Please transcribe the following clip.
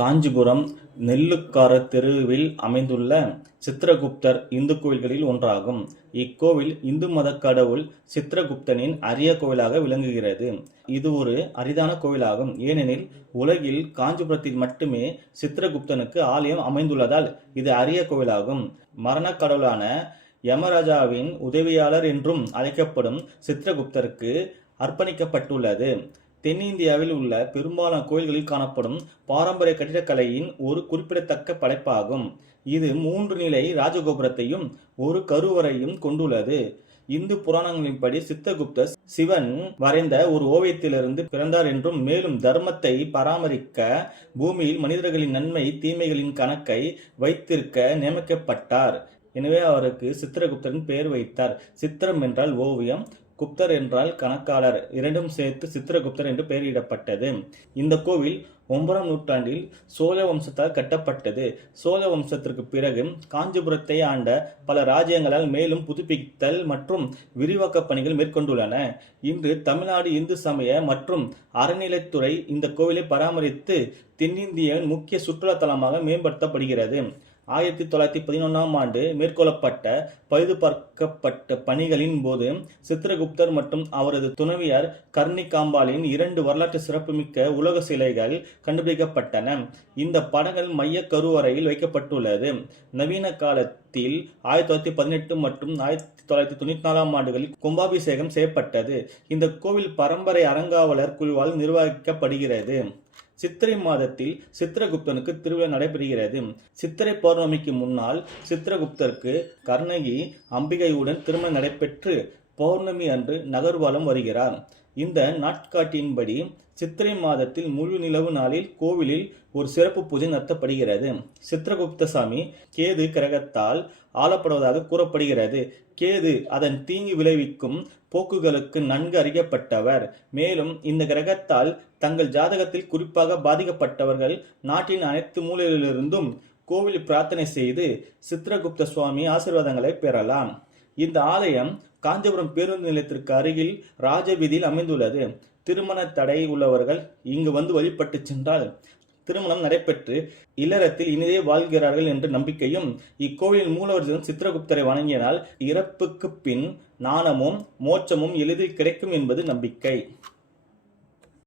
காஞ்சிபுரம் நெல்லுக்கார தெருவில் அமைந்துள்ள சித்திரகுப்தர் இந்து கோவில்களில் ஒன்றாகும். இக்கோவில் இந்து மதக் கடவுள் சித்திரகுப்தனின் அரிய கோவிலாக விளங்குகிறது. இது ஒரு அரிதான கோவிலாகும். ஏனெனில் உலகில் காஞ்சிபுரத்தில் மட்டுமே சித்திரகுப்தனுக்கு ஆலயம் அமைந்துள்ளதால் இது அரிய கோவிலாகும். மரணக் கடவுளான யமராஜாவின் உதவியாளர் என்றும் அழைக்கப்படும் சித்திரகுப்தருக்கு அர்ப்பணிக்கப்பட்டுள்ளது. தென்னிந்தியாவில் உள்ள பெரும்பாலான கோயில்களில் காணப்படும் பாரம்பரிய கட்டிடக்கலையின் ஒரு குறிப்பிடத்தக்க படைப்பாகும். இது மூன்று நிலை ராஜகோபுரத்தையும் ஒரு கருவறையும் கொண்டுள்ளது. இந்து புராணங்களின்படி சித்திரகுப்தர் சிவன் வரைந்த ஒரு ஓவியத்திலிருந்து பிறந்தார் என்றும் மேலும் தர்மத்தை பராமரிக்க பூமியில் மனிதர்களின் நன்மை தீமைகளின் கணக்கை வைத்திருக்க நியமிக்கப்பட்டார். எனவே அவருக்கு சித்திரகுப்தரின் பெயர் வைத்தார். சித்திரம் என்றால் ஓவியம் குப்தர் என்றால் கணக்காளர் இரண்டும் சேர்த்து சித்திரகுப்தர் என்று பெயரிடப்பட்டது. இந்த கோவில் ஒன்பதாம் நூற்றாண்டில் சோழ வம்சத்தால் கட்டப்பட்டது. சோழ வம்சத்திற்கு பிறகு காஞ்சிபுரத்தை ஆண்ட பல ராஜ்யங்களால் மேலும் புதுப்பித்தல் மற்றும் விரிவாக்க பணிகள் மேற்கொண்டுள்ளன. இன்று தமிழ்நாடு இந்து சமய மற்றும் அறநிலைத்துறை இந்த கோவிலை பராமரித்து தென்னிந்தியாவின் முக்கிய சுற்றுலா தலமாக மேம்படுத்தப்படுகிறது. ஆயிரத்தி தொள்ளாயிரத்தி பதினொன்றாம் ஆண்டு மேற்கொள்ளப்பட்ட பழுதுபார்க்கப்பட்ட பணிகளின் போது சித்திரகுப்தர் மற்றும் அவரது துணைவியார் கர்ணிகாம்பாளின் இரண்டு வரலாற்று சிறப்புமிக்க உலக சிலைகள் கண்டுபிடிக்கப்பட்டன. இந்த படங்கள் மைய கருவறையில் வைக்கப்பட்டுள்ளது. நவீன காலத்தில் ஆயிரத்தி தொள்ளாயிரத்தி பதினெட்டு மற்றும் ஆயிரத்தி தொள்ளாயிரத்தி தொண்ணூற்றி நாலாம் ஆண்டுகளில் கும்பாபிஷேகம் செய்யப்பட்டது. இந்த கோவில் பரம்பரை அறங்காவலர் குழுவால் நிர்வகிக்கப்படுகிறது. சித்திரை மாதத்தில் சித்திரகுப்தனுக்கு திருவிழா நடைபெறுகிறது. சித்திரை பௌர்ணமிக்கு முன்னால் சித்திரகுப்தருக்கு கர்ணகி அம்பிகையுடன் திருமணம் நடைபெற்று பௌர்ணமி அன்று நகர்வாலம் வருகிறார். இந்த நாட்காட்டியின்படி சித்திரை மாதத்தில் முழு நிலவு நாளில் கோவிலில் ஒரு சிறப்பு பூஜை நடத்தப்படுகிறது. சித்திரகுப்த சாமி கேது கிரகத்தால் ஆளப்படுவதாக கூறப்படுகிறது. கேது அதன் தீங்கு விளைவிக்கும் போக்குகளுக்கு நன்கு அறியப்பட்டவர். மேலும் இந்த கிரகத்தால் தங்கள் ஜாதகத்தில் குறிப்பாக பாதிக்கப்பட்டவர்கள் நாட்டின் அனைத்து மூலையிலிருந்தும் கோவில் பிரார்த்தனை செய்து சித்திரகுப்த சுவாமி ஆசிர்வாதங்களை பெறலாம். இந்த ஆலயம் காஞ்சிபுரம் பேருந்து நிலையத்திற்கு அருகில் ராஜவீதியில் அமைந்துள்ளது. திருமண தடை உள்ளவர்கள் இங்கு வந்து வழிபட்டு சென்றால் திருமணம் நடைபெற்று இல்லறத்தில் இனிதே வாழ்கிறார்கள் என்ற நம்பிக்கையும் இக்கோவிலின் மூலவர் சித்திரகுப்தரை வணங்கினால் இறப்புக்குப் பின் நாணமும் மோட்சமும் எளிதில் கிடைக்கும் என்பது நம்பிக்கை.